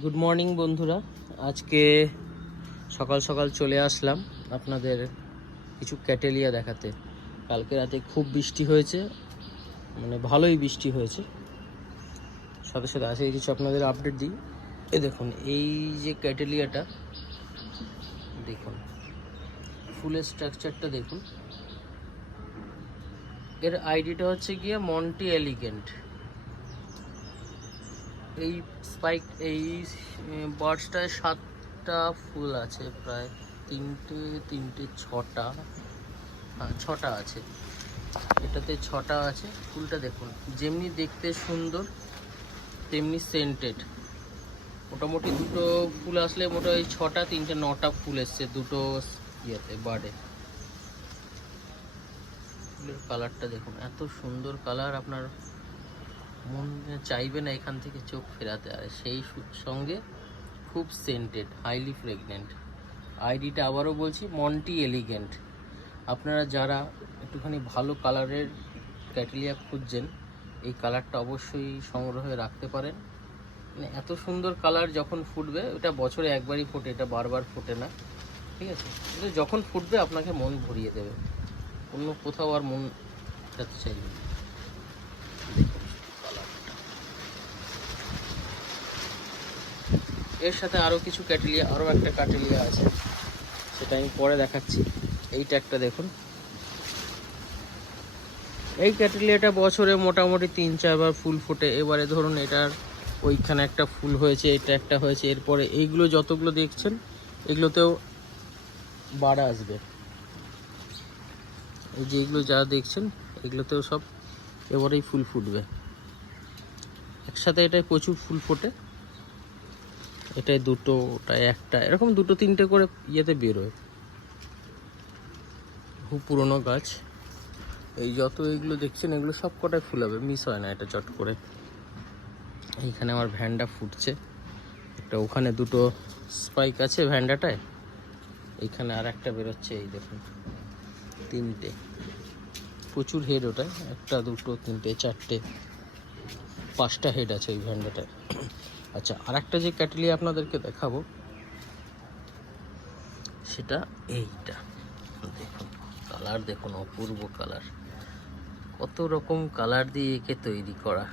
Good morning বন্ধুরা, আজকে সকাল সকাল চলে আসলাম আপনাদের কিছু ক্যাটেলিয়া দেখাতে। কালকে রাতে খুব বৃষ্টি হয়েছে, মানে ভালোই বৃষ্টি হয়েছে। সাথে সাথে আজকে কিছু আপনাদের আপডেট দিই। দেখুন এই যে ক্যাটেলিয়াটা দেখুন, ফুলের স্ট্রাকচারটা দেখুন। এর আইডিটা হচ্ছে গিয়ে মন্টি এলিগেন্ট। এই স্পাইক এই বার্ডসটায় 7টা ফুল আছে, প্রায় তিনটে ছটা, হ্যাঁ 6টা আছে। এটাতে 6টা আছে। ফুলটা দেখুন, যেমনি দেখতে সুন্দর তেমনি সেন্টেড। মোটামুটি দুটো ফুল আসলে মোটামুটি 6টা, 3টে 9টা ফুল এসছে দুটো ইয়েতে বার্ডে। ফুলের কালারটা দেখুন, এত সুন্দর কালার, আপনার মন চাইবে না এখান থেকে চোখ ফেরাতে। আর সেই সঙ্গে খুব সেন্টেড, হাইলি ফ্রেগনেন্ট। আইডিটা আবারও বলছি, মন্টি এলিগেন্ট। আপনারা যারা একটুখানি ভালো কালারের ক্যাটেলিয়া খুঁজছেন, এই কালারটা অবশ্যই সংগ্রহে রাখতে পারেন। মানে এত সুন্দর কালার যখন ফুটবে, এটা বছরে একবারই ফোটে, এটা বারবার ফোটে না, ঠিক আছে? কিন্তু যখন ফুটবে আপনাকে মন ভরিয়ে দেবে, অন্য কোথাও আর মন যেতে চাইবে না। এর সাথে আরও কিছু ক্যাটেলিয়া, আরও একটা ক্যাটেলিয়া আছে, সেটা আমি পরে দেখাচ্ছি। এইটা একটা দেখুন, এই ক্যাটেলিয়াটা বছরে মোটামুটি 3-4 বার ফুল ফোটে। এবারে ধরুন এটার ওইখানে একটা ফুল হয়েছে, এটা একটা হয়েছে, এরপরে এইগুলো যতগুলো দেখছেন এগুলোতেও বাড়া আসবে। এই যে এগুলো যা দেখছেন এগুলোতেও সব এবারেই ফুল ফুটবে একসাথে। এটায় প্রচুর ফুল ফোটে, এটায় দুটো, ওটায় একটা, এরকম 2-3টে করে ইয়েতে বেরোয়। খুব পুরোনো গাছ। এই যত এগুলো দেখছেন এগুলো সব কটায় ফুল হবে, মিস হয় না এটা চট করে। এইখানে আমার ভ্যান্ডা ফুটছে একটা, ওখানে দুটো স্পাইক আছে ভ্যান্ডাটায়, এইখানে আর একটা বেরোচ্ছে। এই দেখুন 3টে, প্রচুর হেড ওটায়, 1, 2, 3, 4, 5টা হেড আছে ওই ভ্যান্ডাটায়। আচ্ছা, আর একটা যে ক্যাটেলিয়া আপনাদেরকে দেখাবো সেটা এইটা দেখুন। কালার দেখুন, অপূর্ব কালার, কত রকম কালার দিয়ে একে তৈরি করা।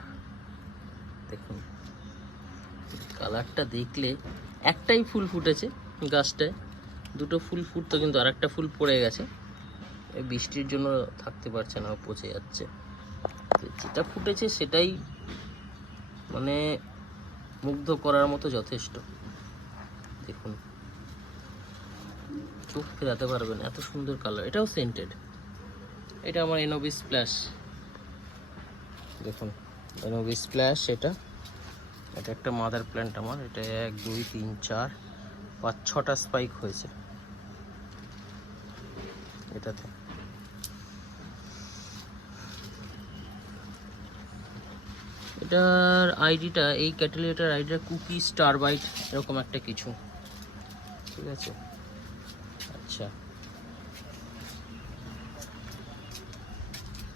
দেখুন কালারটা দেখলে, একটাই ফুল ফুটেছে গাছটায়, দুটো ফুল ফুটতো কিন্তু আর একটা ফুল পড়ে গেছে, এই বৃষ্টির জন্য থাকতে পারছে না, পচে যাচ্ছে। যেটা ফুটেছে সেটাই মানে মুগ্ধ করার মতো যথেষ্ট। দেখুন চোখ ফেরাতে পারবেন, এত সুন্দর কালার। এটাও সেন্টেড। এটা আমার এনোবি স্প্ল্যাশ, দেখুন এনোবি স্প্ল্যাশ। এটা একটা মাদার প্ল্যান্ট আমার। এটা 1, 2, 3, 4, 5, 6টা স্পাইক হয়েছে এটাতে। এটার আইডিটা, এই ক্যাটেলিয়াটার আইডিটা কুকি স্টার বাইট, এরকম একটা কিছু, ঠিক আছে? আচ্ছা,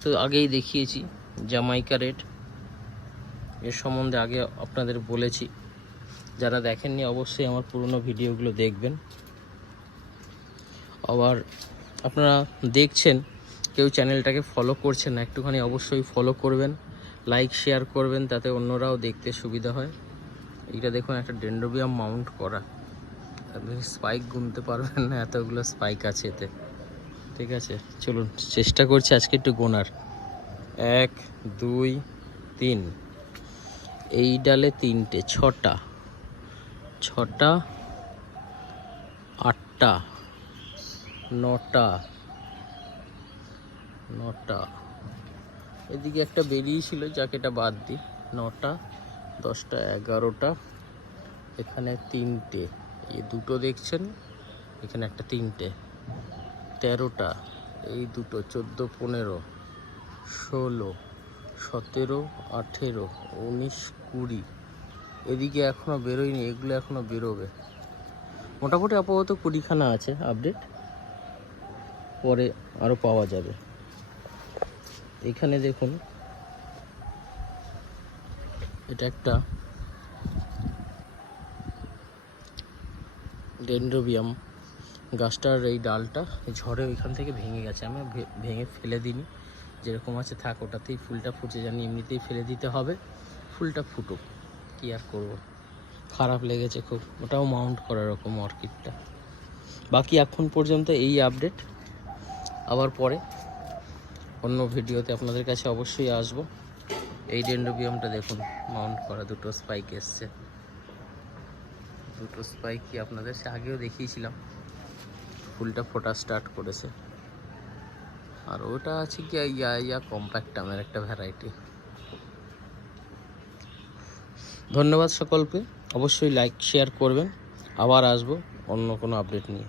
তো আগেই দেখিয়েছি জামাইকা রেড, এর সম্বন্ধে আগে আপনাদের বলেছি। যারা দেখেননি অবশ্যই আমার পুরনো ভিডিওগুলো দেখবেন। আবার আপনারা দেখছেন, কেউ চ্যানেলটাকে ফলো করছেন না, একটুখানি অবশ্যই ফলো করবেন, লাইক শেয়ার করবেন, তাতে অন্যরাও দেখতে সুবিধা হয়। এইটা দেখুন, একটা ডেন্ড্রোবিয়াম মাউন্ট করা, আপনি স্পাইক গুনতে পারবেন না, এতগুলো স্পাইক আছে এতে, ঠিক আছে? চলুন চেষ্টা করছি আজকে একটু গোনার। 1, 2, 3, এই ডালে 3টে, 6টা, 8টা, 9টা, এদিকে একটা বেরিয়েছিল, যাকে এটা বাদ দিই। 9টা, 10টা, 11টা, এখানে 3টে, এই দুটো দেখছেন, এখানে একটা, 3টে, 13টা, এই দুটো, 14, 15, 16, 17, 18, 19, 20, এদিকে এখনো বেরোয়নি, এগুলো এখনো বেরোবে। মোটামুটি আপাতত 20খানা আছে আপডেট, পরে আরও পাওয়া যাবে। এখানে দেখুন, এটা একটা ডেনড্রোবিয়াম গাছটার এই ডালটা ঝড়ে ওইখান থেকে ভেঙে গেছে, আমি ভেঙে ফেলে দিইনি, যেরকম আছে থাক, ওটাতেই ফুলটা ফুটে, জানি এমনিতেই ফেলে দিতে হবে, ফুলটা ফুটুক, কী আর করবো। খারাপ লেগেছে খুব, ওটাও মাউন্ট করার রকম অর্কিডটা। বাকি এখন পর্যন্ত এই আপডেট, আবার পরে অন্য ভিডিওতে আপনাদের কাছে অবশ্যই আসবো। এই ডেনড্রোবিয়ামটা দেখুন মাউন্ট করা, দুটো স্পাইক এসছে, দুটো স্পাইক কি আপনাদের আগেও দেখিয়েছিলাম, ফুলটা ফোটা স্টার্ট করেছে। আর ওটা আছে কি ইয়া কম্প্যাক্টামের একটা ভ্যারাইটি। ধন্যবাদ সকলকে, অবশ্যই লাইক শেয়ার করবেন, আবার আসবো অন্য কোনো আপডেট নিয়ে।